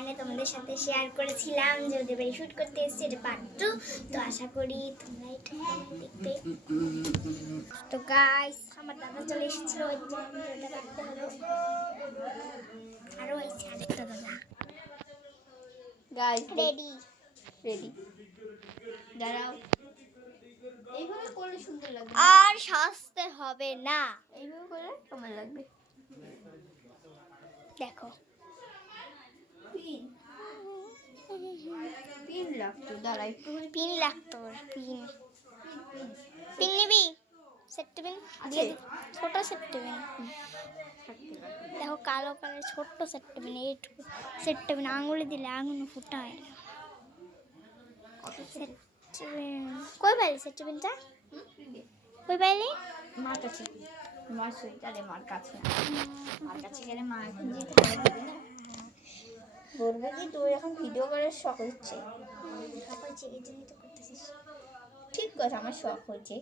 ওয়ানে তোমাদের সাথে শেয়ার করেছিলাম যে ওদের বাড়ি শুট করতে এসেছি, এটা পার্ট 2। তো আশা করি তোমরা এটা দেখবে। তো গাইস আমার দাদা চলে এসেছিল, ওই যে ভিডিওটা কাটতে হলো। আরও এসেছে আরেকটা দাদা। গাইস রেডি রেডি দাঁড়াও, এইভাবে করলে সুন্দর লাগবে। আর সাজতে হবে না, এইভাবে করলে কেমন লাগবে দেখো। পিন পিন লাগতো, দাঁড়া একটু পিন লাগতো, পিন পিন নিবি? সেট পিন দিয়ে দি, ছোট সেট পিন। দেখো কালো কালার ছোট্ট সেট পিন, এইটুকু সেট পিন আঙুলে দিলে আঙুল ফুটায়। সেট পিন কই পাইলি? সেট পিনটা কই পাইলি? মার কাছে, মার সুইটারে মার কাছে, মার কাছে গেলে মা এখন যেতে পারবে না, বলবে কি তুই এখন ভিডিও করার শখ হচ্ছে। শখ হয়েছে এই জন্যই তো করতেছিস। ঠিক কথা, আমার শখ হয়েছে।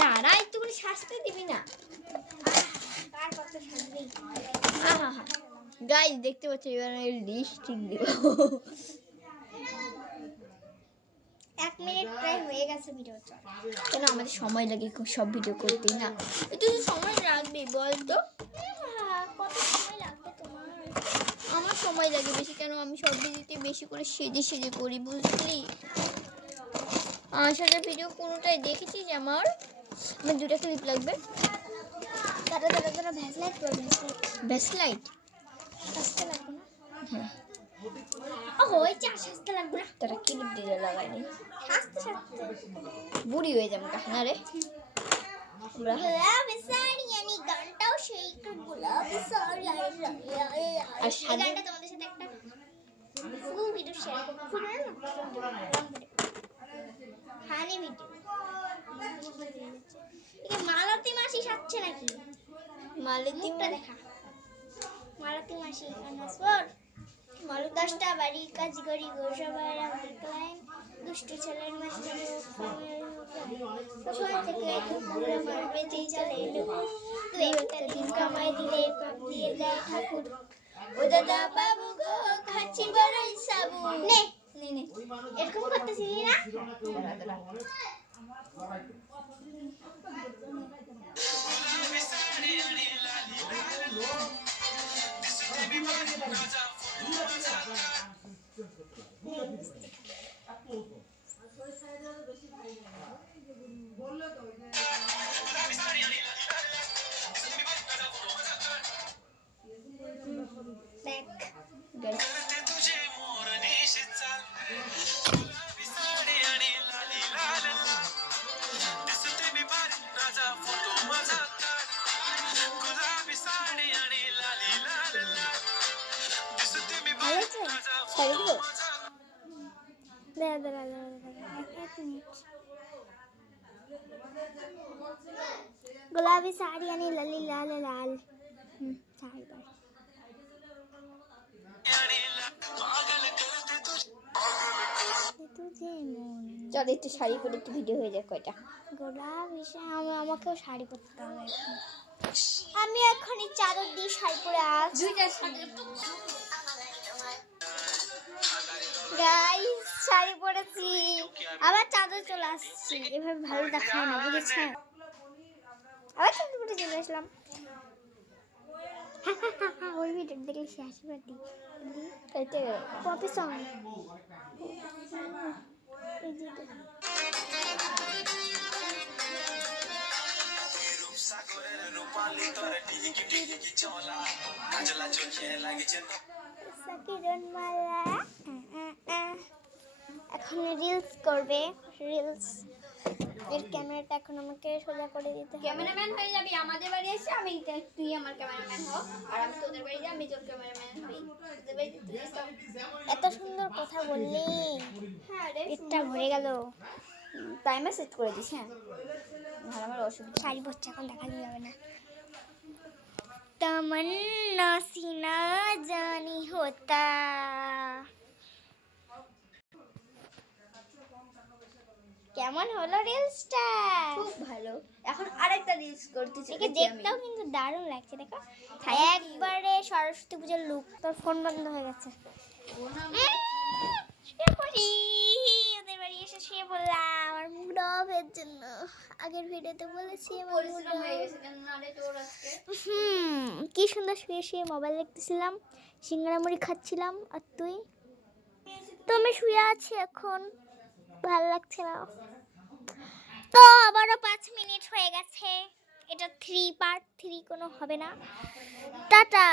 দাঁড়া একটু করে শাস্তি দিবি না। কার কত সাজবেই। গাইস দেখতে পাচ্ছ এবার আমি লিপস্টিক দেব। 1 মিনিট প্রায় হয়ে গেছে ভিডিওটা। কেন আমাদের সময় লাগে সব ভিডিও করতে না? একটু তো সময় লাগবে বল তো। কত সময় লাগবে তোমার? আমার সময় লাগে বেশি, কেন আমি সব ভিডিওতে বেশি করে সেজে সেজে করি, বুঝলি? সাজা ভিডিও কোনোটাই দেখেছিস আমার? আমার 2টা ক্লিপ লাগবে। দাদা দাদা দাদা ভ্যাসলাইট করবেন। ভ্যাসলাইট সাজতে লাগবে না? হ্যাঁ, ও হয়েছে, আর সাজতে লাগবে না। তারা ক্লিপ দিয়ে লাগাইনি, সাজতে সাজতে বুড়ি হয়ে যাবে কাছে না রে। গোলাপি শাড়ি আনি গানটাও সেই গোলাপি শাড়ি আর আর সাজে গানটা তোমাদের সাথে একটা ফুল ভিডিও শেয়ার করব। ফুল না হানি ভিডিও। এই মালতী মাসি সাজছে নাকি? মালতী মুখটা দেখা। মালতী মাসি আনাসর মালু 10টা বাড়ি কাজ করি গো সবাই আমার ক্লায়েন্ট দুষ্টু ছেলের মাসি সকাল থেকে পুরো আমার বেঁচেই চলে এলো। তুই একটা দিন কামাই দিলে পাপ দিয়ে দেয় ঠাকুর। ও দাদা বাবু গো খাচ্ছি বড়ই সাবু। নে নে নে এরকম করতেছিলি না? দেখ গাইস শাড়ি দেবো। দাদা দাদা এক মিনিট। गुलाबी साड़ी यानी लली लाल लाल साड़ी पर तुझे मन চল একটু শাড়ি পরে একটু ভিডিও হয়ে যায় কয়টা। গোলাপি আমাকেও শাড়ি পরতে হবে। আমি এখনই চাদর দিয়ে শাড়ি পরে আছি। গাইস শাড়ি পরেছি, আবার চাদর চলে আসছি। এভাবে ভালো দেখায় না, বুঝেছেন? আবার চাদর পরে চলে আসলাম। ওই ভিডিও দেখলে সে হাসি পাতি পপি সং। এখন রিলস করবে, রিলস এর ক্যামেরাটা এখন আমাকে সোজা করে দিতে হবে। ক্যামেরাম্যান হয়ে যাবি আমাদের বাড়ি এসে, আমি তুই আমার ক্যামেরাম্যান হ, আর আমি তোদের বাড়ি যাই, আমি তোর ক্যামেরাম্যান হই। তোদের বাড়ি এত সুন্দর কথা বললি, হ্যাঁ রে, পেটটা ভরে গেল। টাইমে সেট করে দিস। হ্যাঁ ভালো, আমার অসুবিধা। শাড়ি পরছে এখন দেখা যাবে না। तमन्ना सीना जानी होता। কেমন হলো রিলসটা? খুব ভালো। এখন আরেকটা রিলস করতে একে চলেছি আমি। দেখতেও কিন্তু দারুণ লাগছে দেখো Thank you. একবারে সরস্বতী পূজার লুক। তোর ফোন বন্ধ হয়ে গেছে। শুয়ে পড়ি। ওদের বাড়ি এসে শুয়ে পড়লাম আমার মুড অফ এর জন্য। আগের ভিডিওতে বলেছি আমার মুড পরিশ্রম হয়ে গেছে কেন না রে তোর আজকে? কি সুন্দর শুয়ে শুয়ে মোবাইল দেখতেছিলাম, সিঙ্গারা মুড়ি খাচ্ছিলাম। আর তুই? তো আমি শুয়ে আছি এখন, ভালো লাগছে না। তো আবারও 5 মিনিট হয়ে গেছে। এটা 3 পার্ট 3 কোনো হবে না। টাটা।